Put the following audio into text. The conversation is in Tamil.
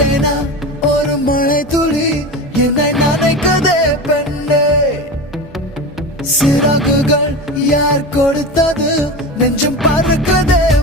இல்லைனா ஒரு மழை துளி என்னை நினைக்கதே பெண்ணே. சிறகுகள் யார் கொடுத்தது நெஞ்சம் பறக்குதே.